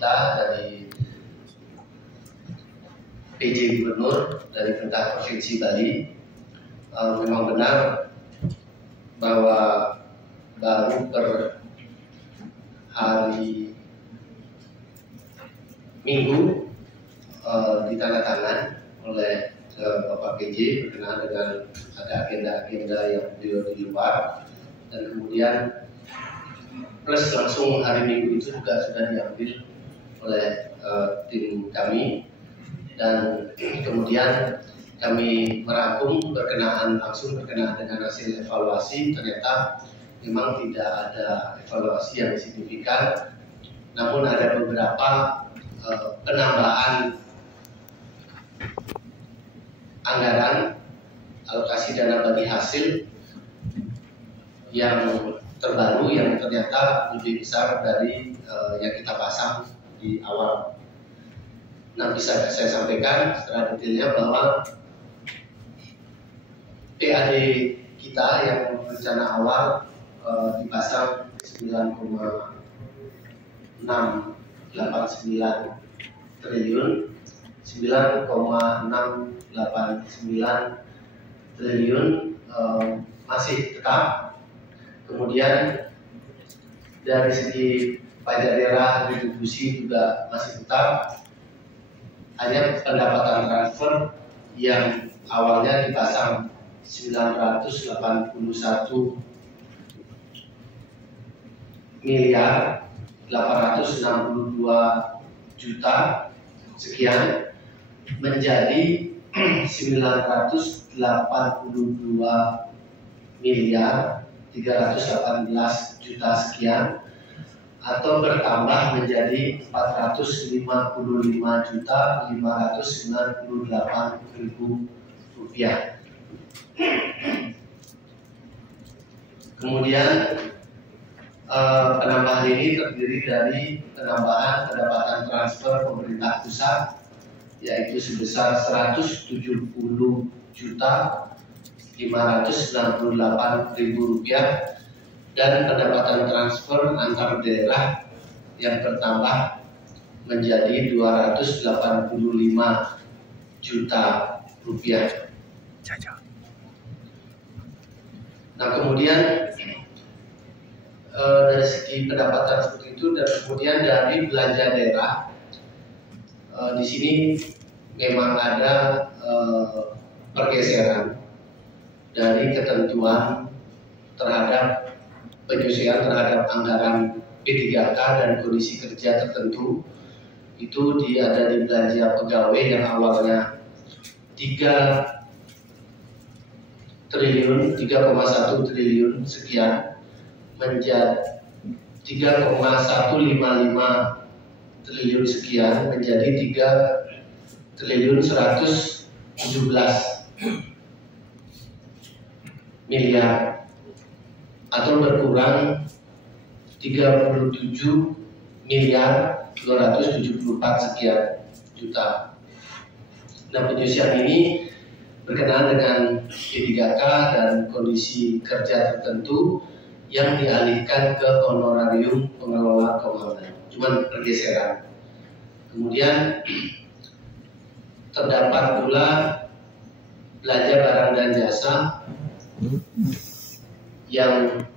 kita dari PJ Gubernur dari Pemerintah Provinsi Bali, memang benar bahwa baru per hari Minggu ditandatangan oleh Bapak PJ berkenaan dengan ada agenda-agenda yang beliau di luar, dan kemudian plus langsung hari Minggu itu juga sudah diambil oleh tim kami, dan kemudian kami merangkum langsung berkenaan dengan hasil evaluasi. Ternyata memang tidak ada evaluasi yang signifikan, namun ada beberapa penambahan anggaran alokasi dana bagi hasil yang terbaru yang ternyata lebih besar dari yang kita pasang di awal. Nah, bisa saya sampaikan secara detailnya bahwa PAD kita yang rencana awal dipasang 9,689 triliun, 9,689 triliun masih tetap. Kemudian dari segi pajak daerah distribusi juga masih tetap. Hanya pendapatan transfer yang awalnya dipasang 981 miliar 862 juta sekian menjadi 982 miliar 318 juta sekian, atau bertambah menjadi 455.598.000 rupiah. Kemudian penambahan ini terdiri dari penambahan pendapatan transfer pemerintah pusat, yaitu sebesar 170.598.000 rupiah, dan pendapatan transfer antar daerah yang bertambah menjadi 285 juta rupiah. Nah, kemudian dari segi pendapatan seperti itu, dan kemudian dari belanja daerah, di sini memang ada pergeseran dari ketentuan terhadap penyesuaian terhadap anggaran P3K dan kondisi kerja tertentu. Itu ada di belanja pegawai yang awalnya 3,1 triliun sekian menjadi 3,155 triliun sekian menjadi 3.117 miliar, atau berkurang 37 miliar 274 sekian juta. Nah, penyesuaian ini berkenaan dengan P3K dan kondisi kerja tertentu yang dialihkan ke honorarium pengelola keuangan, cuman pergeseran. Kemudian terdapat pula belanja barang dan jasa yang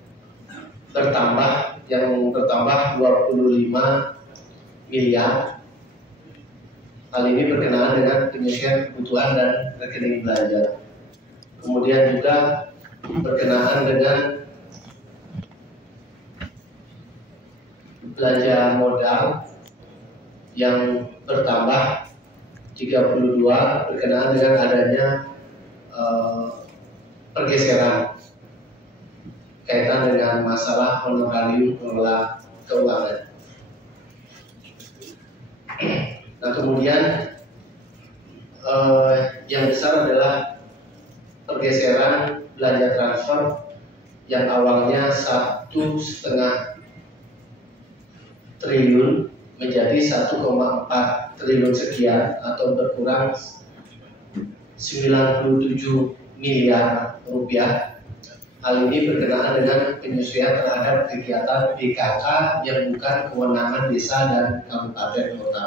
bertambah 25 miliar. Hal ini berkenaan dengan penyesuaian kebutuhan dan rekening belanja. Kemudian juga berkenaan dengan belanja modal yang bertambah 32 berkenaan dengan adanya pergeseran kaitan dengan masalah honorarium pengelola keuangan. Nah, kemudian yang besar adalah pergeseran belanja transfer yang awalnya 1,5 triliun menjadi 1,4 triliun sekian, atau berkurang 97 miliar rupiah. Hal ini berkenaan dengan penyesuaian terhadap kegiatan BKK yang bukan kewenangan desa dan kabupaten kota.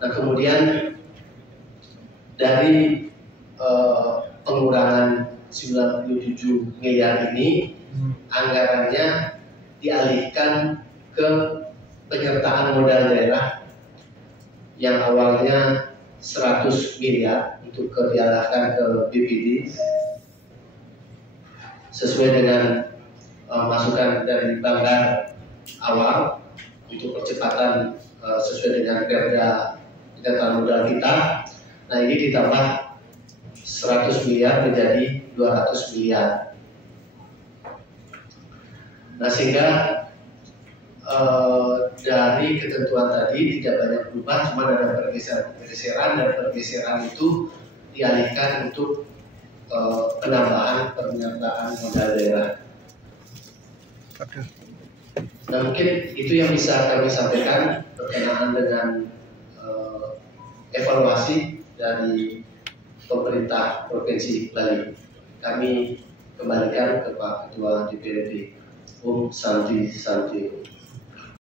Nah, kemudian dari pengurangan 97 miliar ini, anggarannya dialihkan ke penyertaan modal daerah yang awalnya 100 miliar untuk diarahkan ke BPD sesuai dengan masukan dari Banggar awal untuk percepatan sesuai dengan perda penyertaan modal kita. Nah, ini ditambah 100 miliar menjadi 200 miliar. Nah, sehingga dari ketentuan tadi tidak banyak berubah, cuma ada pergeseran dan pergeseran itu dialihkan untuk penambahan penyertaan modal daerah. Nah, mungkin itu yang bisa kami sampaikan berkenaan dengan evaluasi dari pemerintah Provinsi Bali. Kami kembalikan ke Pak Ketua DPRD, Santi Santi.